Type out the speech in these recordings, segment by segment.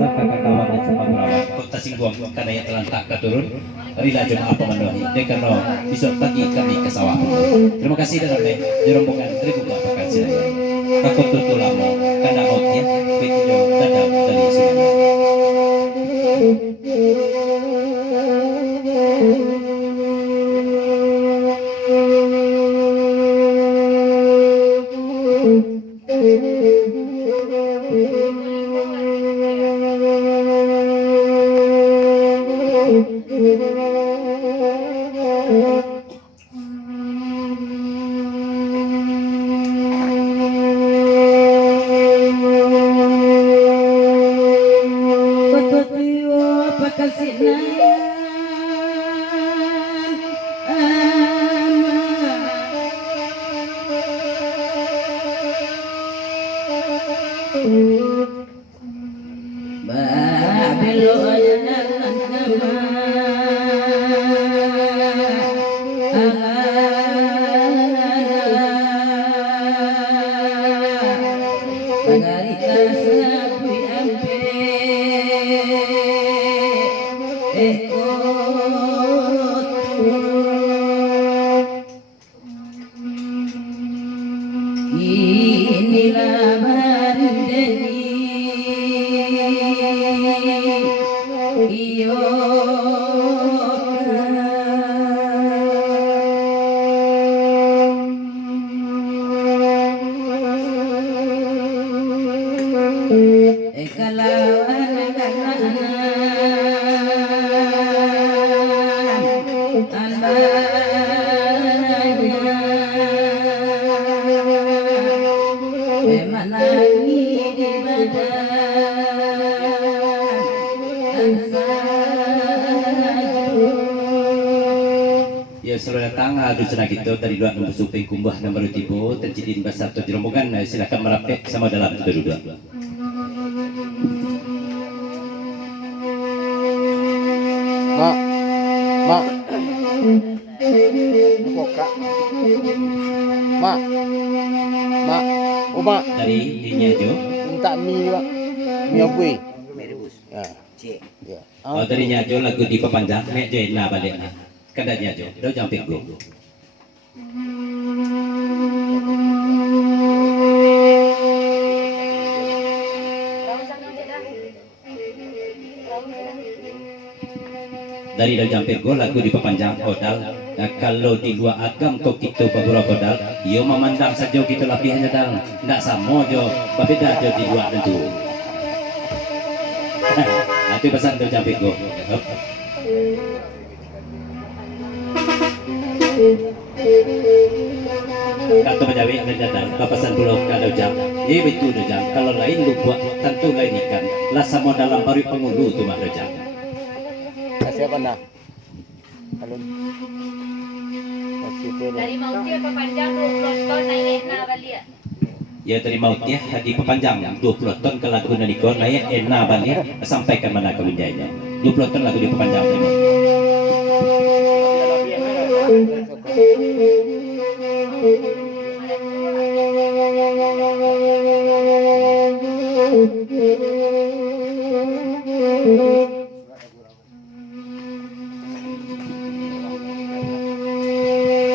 rasa kakak kawan dan semua merawat kota Singguang karena yang telah tak keturun rila jom apa menuhi dekano besok pagi kami ke sawah. Terima kasih dan oleh rombongan ribu bapak saya kakak tutulamo karena outnya begitu dadam dari sungai. Ya selalu datang adu cenah gitu dari luar nomor suping kumbah nomor tibo terjidin basar atau dirombongan silakan merapek sama dalam itu dua. Mak, buka, mak, mak, dari dinya jo. minta mie pak, mie apa? Mie rebus. Ya, Cik. ya. Oh dari nyajo lagu di pepanjang nek jo na balik na. Kada nyajo, do jampik go. Dari do jampik go lagu di pepanjang hodal. Kalau di luar agam kau kita beberapa kodal, yo memandang saja gitu lapihannya dal, ndak sama jo, berbeda jo di luar tentu. Nanti pesan do jampik go. Kata penjawi ada jadal, kapasan pulau kada jam, ye betul do jam. Kalau lain lu buat tentu lain ikan, lah sama dalam pari pengulu tu mah do jam. Kasih apa nak? Alun. Kasih tu. Dari Mauti apa panjang 20 ton naik na balik. Ya dari mautnya di pepanjang 20 ton ke lagu Naniko naik ena balik sampaikan mana ke Winjainya 20 ton lagu di pepanjang terima.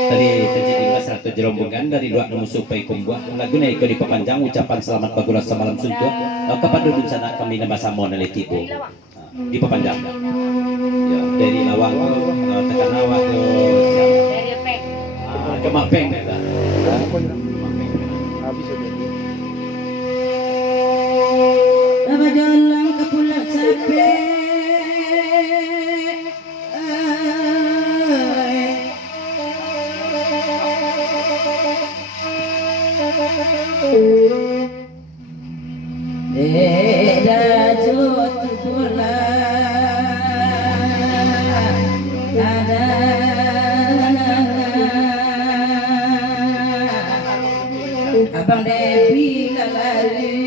Tadi terjadi satu jerombongan dari luar musuh pai kumbuah lagu naik di pepanjang ucapan selamat paguras semalam suntuk kepada duduk sana kami nambah samo nali tibo di pepanjang ya dari lawang tekan awak Dari Pek. ke Mapeng Habis sudah. Nama jalan ke pulau capek. Abang Devi lalari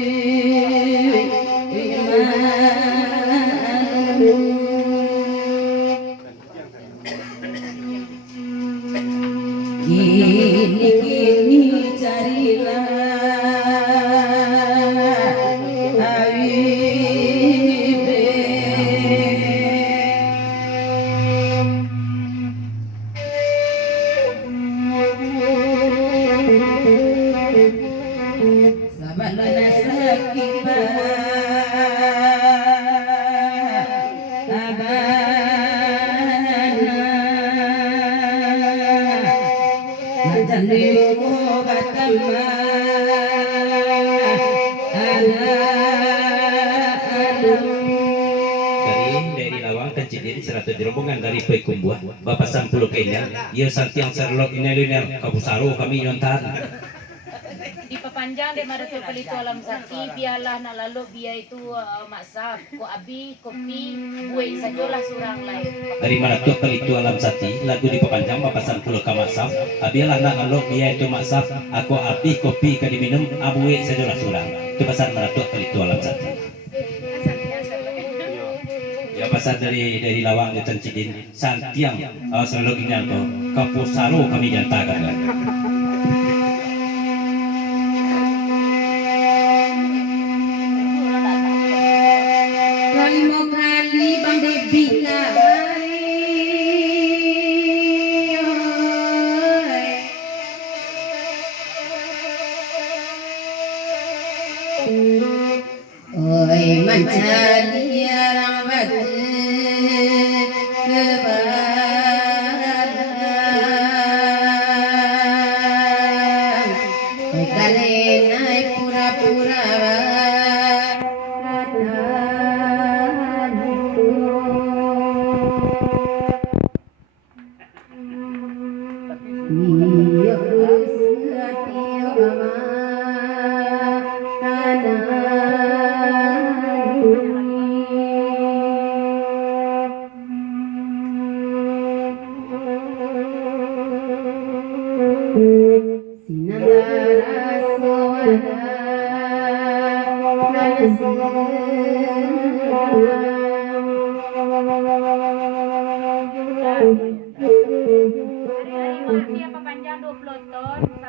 kini carilah awi dari lawang kencilin serata rombongan dari Pekumbuah Bapak Sampuluh Kenyal ia santiang serlok ineliner kabusaro kami nyontan Diperpanjang dari Maratul Pelito Alam Sakti, biarlah nak lalu biar itu maksab, ko abi, kopi, buai sajalah surang lain. dari Maratul Pelito Alam Sati lagu diperpanjang Bapak Sampuluh Kamasaf abialah nak lalu biar itu maksaf aku api kopi ka diminum abue sajalah surang itu pasal Maratul Pelito Alam Sati ya pasal dari lawang di Tencidin santiang selalu ginal to kapusaro kami jantakan Kalimo kali Bang Debi oi mencari orang batu kebalan oi kalenai pura-pura Hari-hari mak dia perpanjang 20 tahun